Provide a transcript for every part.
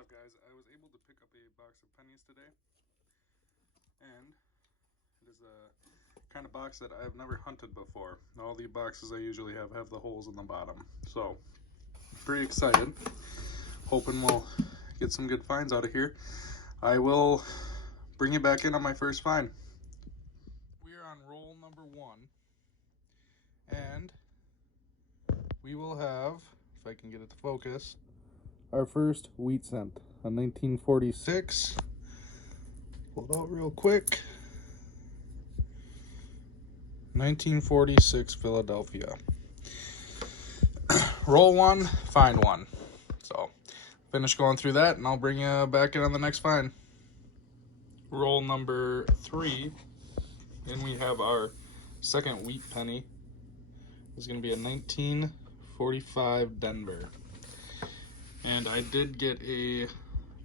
up, guys? I was able to pick up a box of pennies today, and it is a kind of box that I've never hunted before. All the boxes I usually have the holes in the bottom, so pretty excited. Hoping we'll get some good finds out of here. I will bring you back in on my first find. We are on roll number 1, and we will have, if I can get it to focus, our first wheat scent, a 1946. Pull it out real quick. 1946 Philadelphia. Roll 1, find 1. So finish going through that, and I'll bring you back in on the next find. Roll number 3, and we have our second wheat penny. It's going to be a 1945 Denver. And I did get a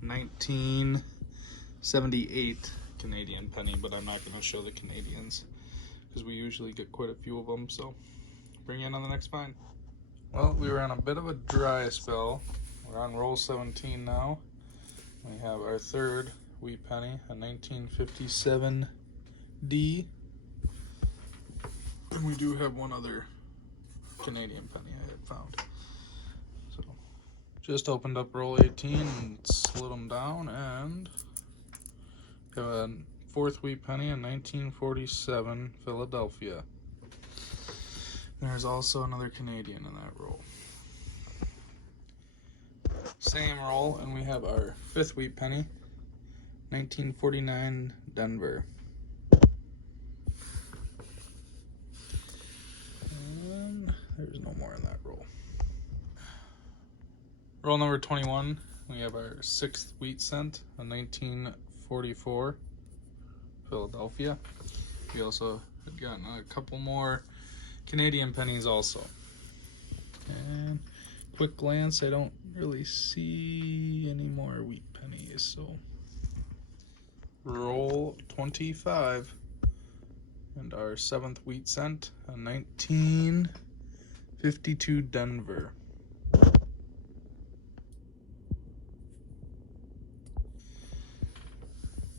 1978 Canadian penny, but I'm not going to show the Canadians because we usually get quite a few of them. So bring you in on the next find. Well, we were on a bit of a dry spell. We're on roll 17 now. We have our third wheat penny, a 1957 D. And we do have one other Canadian penny I had found. So just opened up roll 18 and slid them down, and have a fourth wheat penny, a 1947 Philadelphia. There's also another Canadian in that roll. Same roll, and we have our fifth wheat penny, 1949 Denver. And there's no more in that roll. Roll number 21, we have our sixth wheat scent, a 1944 Philadelphia. We also had gotten a couple more Canadian pennies also. And quick glance, I don't really see any more wheat pennies, so roll 25, and our seventh wheat scent, a 1952 Denver.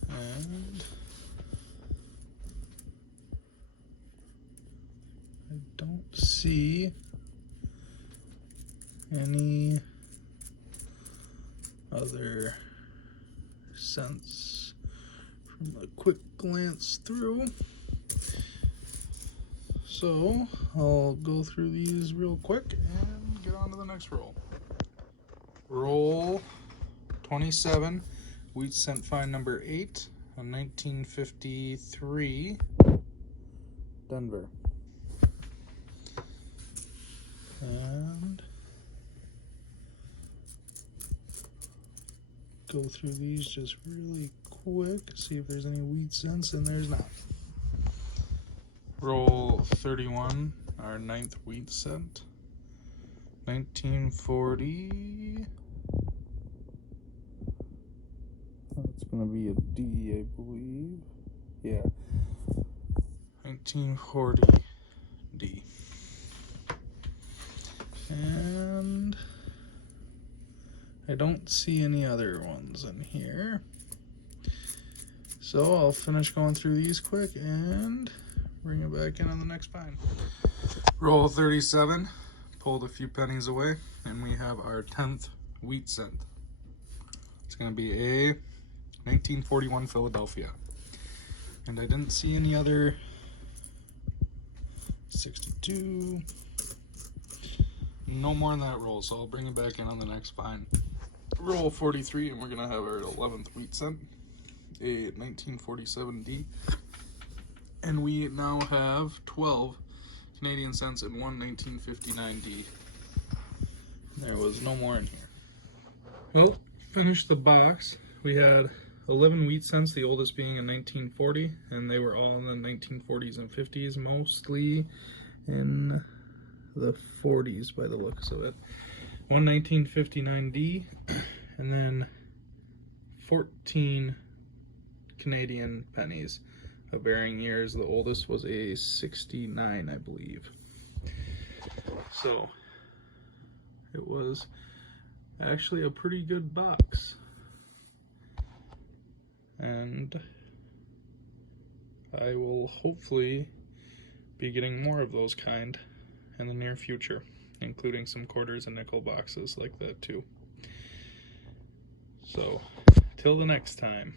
And I don't see any other scents from a quick glance through. So I'll go through these real quick and get on to the next roll. Roll 27, wheat scent find number 8, a 1953 Denver. And go through these just really quick, see if there's any wheat scents, and there's not. Roll 31, our ninth wheat scent, 1940. That's gonna be a D, I believe. Yeah, 1940 D. And I don't see any other ones in here. So I'll finish going through these quick and bring it back in on the next find. Roll 37, pulled a few pennies away, and we have our 10th wheat scent. It's going to be a 1941 Philadelphia. And I didn't see any other 62. No more in that roll, so I'll bring it back in on the next find. Roll 43, and we're going to have our 11th wheat scent, a 1947 D. And we now have 12 Canadian cents and one 1959 D. There was no more in here. Well, finished the box. We had 11 wheat cents, the oldest being in 1940, and they were all in the 1940s and 50s, mostly in the 40s by the looks of it. One 1959 D, and then 14 Canadian pennies of varying years. The oldest was a 69, I believe. So it was actually a pretty good box. and I will hopefully be getting more of those kind in the near future, including some quarters and nickel boxes like that too. So, till the next time.